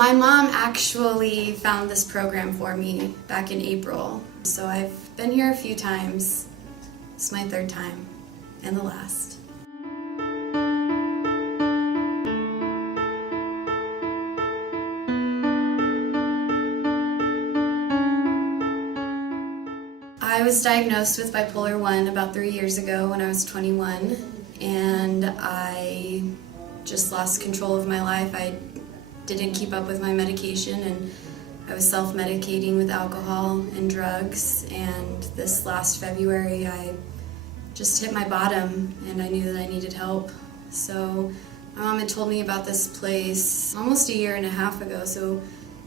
My mom actually found this program for me back in April. So I've been here a few times. It's my third time and the last. I was diagnosed with bipolar 1 about 3 years ago when I was 21, and I just lost control of my life. I didn't keep up with my medication, and I was self-medicating with alcohol and drugs, and this last February I just hit my bottom and I knew that I needed help. So my mom had told me about this place almost a year and a half ago, so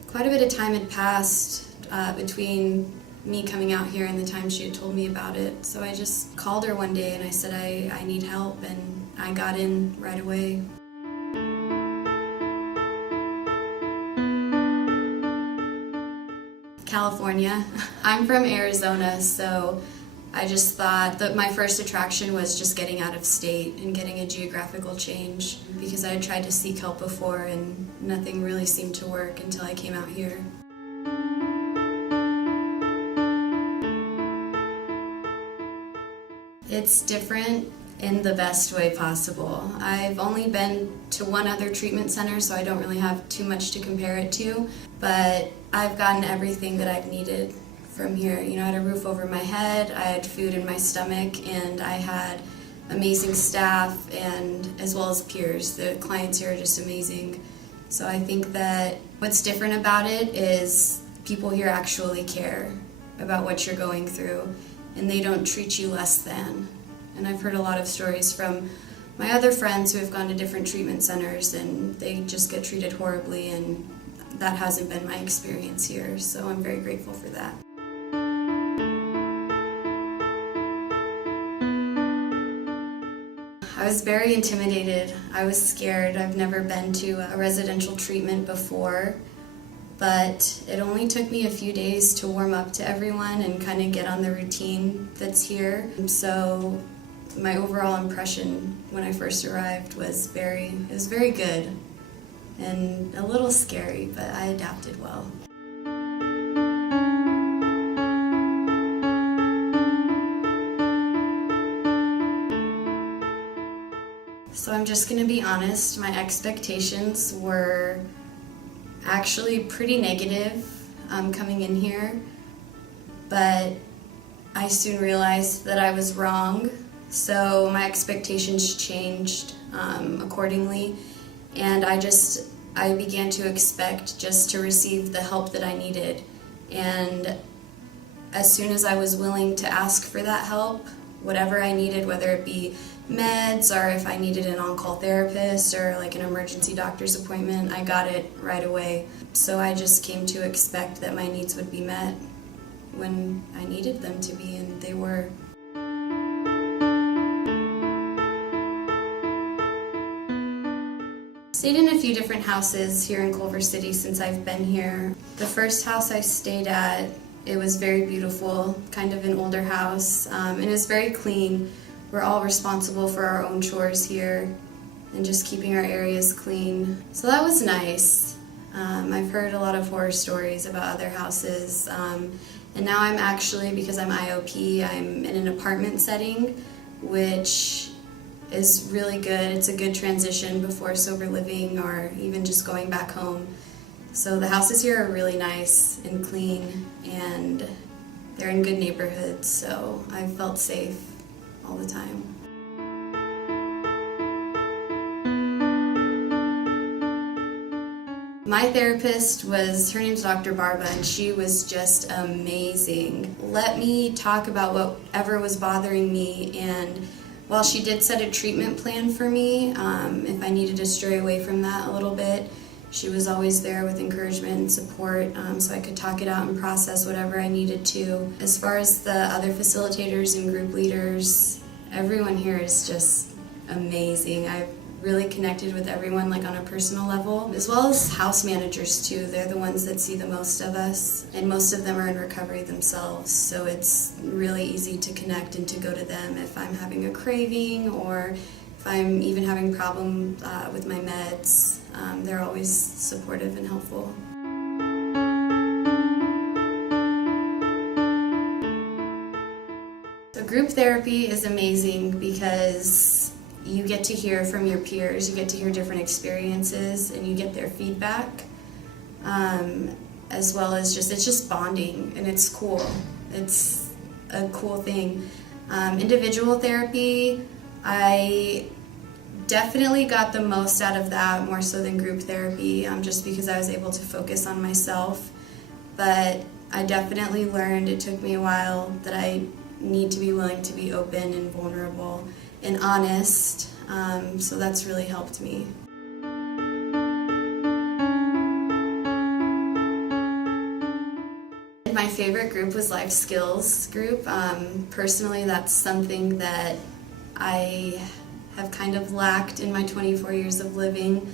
quite a bit of time had passed between me coming out here and the time she had told me about it. So I just called her one day and I said I need help, and I got in right away. California. I'm from Arizona, so I just thought that my first attraction was just getting out of state and getting a geographical change, because I had tried to seek help before and nothing really seemed to work until I came out here. It's different in the best way possible. I've only been to one other treatment center, so I don't really have too much to compare it to, but I've gotten everything that I've needed from here. You know, I had a roof over my head, I had food in my stomach, and I had amazing staff and as well as peers. The clients here are just amazing. So I think that what's different about it is people here actually care about what you're going through, and they don't treat you less than. And I've heard a lot of stories from my other friends who have gone to different treatment centers and they just get treated horribly, and that hasn't been my experience here, so I'm very grateful for that. I was very intimidated. I was scared. I've never been to a residential treatment before, but it only took me a few days to warm up to everyone and kind of get on the routine that's here. So my overall impression when I first arrived was very good and a little scary, but I adapted well. So I'm just going to be honest, my expectations were actually pretty negative coming in here, but I soon realized that I was wrong, so my expectations changed accordingly, and I began to expect just to receive the help that I needed. And as soon as I was willing to ask for that help, whatever I needed, whether it be meds or if I needed an on-call therapist or like an emergency doctor's appointment, I got it right away. So I just came to expect that my needs would be met when I needed them to be, and they were. Stayed in a few different houses here in Culver City since I've been here. The first house I stayed at, it was very beautiful, kind of an older house, and it was very clean. We're all responsible for our own chores here and just keeping our areas clean. So that was nice. I've heard a lot of horror stories about other houses, and now I'm actually, because I'm IOP, I'm in an apartment setting, which is really good. It's a good transition before sober living or even just going back home. So the houses here are really nice and clean, and they're in good neighborhoods, so I felt safe all the time. My therapist her name's Dr. Barba, and she was just amazing. Let me talk about whatever was bothering me, and while she did set a treatment plan for me, if I needed to stray away from that a little bit, she was always there with encouragement and support, so I could talk it out and process whatever I needed to. As far as the other facilitators and group leaders, everyone here is just amazing. I've really connected with everyone like on a personal level, as well as house managers too. They're the ones that see the most of us, and most of them are in recovery themselves, so it's really easy to connect and to go to them if I'm having a craving or if I'm even having a problem with my meds. They're always supportive and helpful. So group therapy is amazing because you get to hear from your peers, you get to hear different experiences, and you get their feedback, as well as it's just bonding, and it's cool. It's a cool thing. Individual therapy, I definitely got the most out of that, more so than group therapy, just because I was able to focus on myself. But I definitely learned, it took me a while, that I need to be willing to be open and vulnerable and honest, so that's really helped me. My favorite group was Life Skills group. Personally, that's something that I have kind of lacked in my 24 years of living.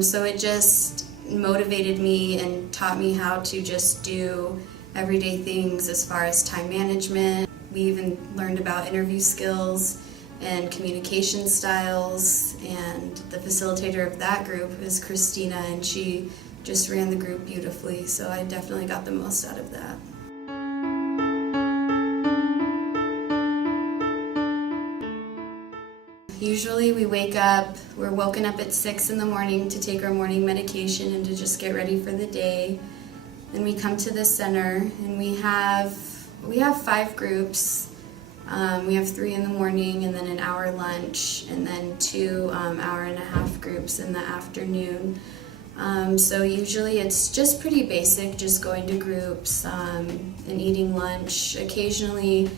So it just motivated me and taught me how to just do everyday things as far as time management. We even learned about interview skills and communication styles, and the facilitator of that group is Christina, and she just ran the group beautifully, so I definitely got the most out of that. Usually we're woken up at 6 in the morning to take our morning medication and to just get ready for the day. Then we come to the center, and we have 5 groups. We have 3 in the morning, and then an hour lunch, and then 2 hour-and-a-half groups in the afternoon. So usually it's just pretty basic, just going to groups and eating lunch. Occasionally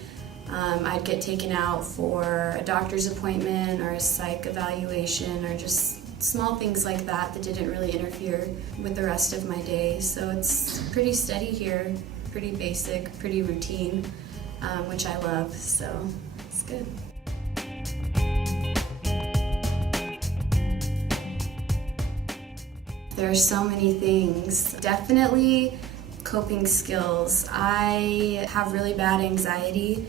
I'd get taken out for a doctor's appointment or a psych evaluation, or just small things like that that didn't really interfere with the rest of my day. So it's pretty steady here, pretty basic, pretty routine, which I love, so it's good. There are so many things. Definitely coping skills. I have really bad anxiety,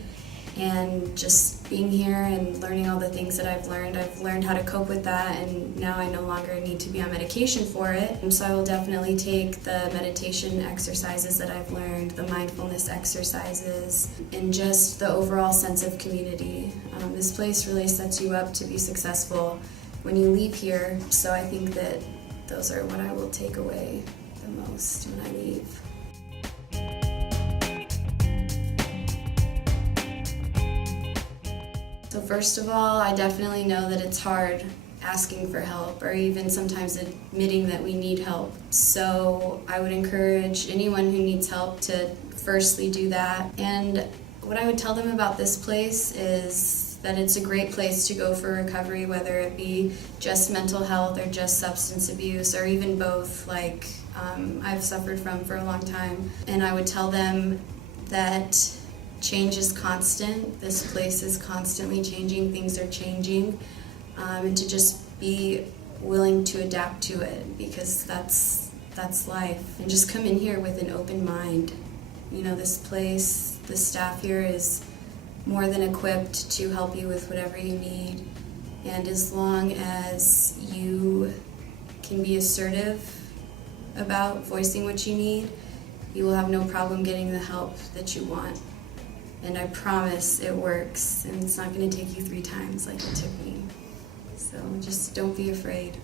and just being here and learning all the things that I've learned how to cope with that, and now I no longer need to be on medication for it. So I will definitely take the meditation exercises that I've learned, the mindfulness exercises, and just the overall sense of community. This place really sets you up to be successful when you leave here, so I think that those are what I will take away the most when I leave. So first of all, I definitely know that it's hard asking for help, or even sometimes admitting that we need help. So I would encourage anyone who needs help to firstly do that. And what I would tell them about this place is that it's a great place to go for recovery, whether it be just mental health or just substance abuse, or even both, like I've suffered from for a long time. And I would tell them that change is constant. This place is constantly changing, things are changing, and to just be willing to adapt to it, because that's life. And just come in here with an open mind. You know, this place, the staff here is more than equipped to help you with whatever you need. And as long as you can be assertive about voicing what you need, you will have no problem getting the help that you want. And I promise it works, and it's not going to take you 3 times like it took me. So just don't be afraid.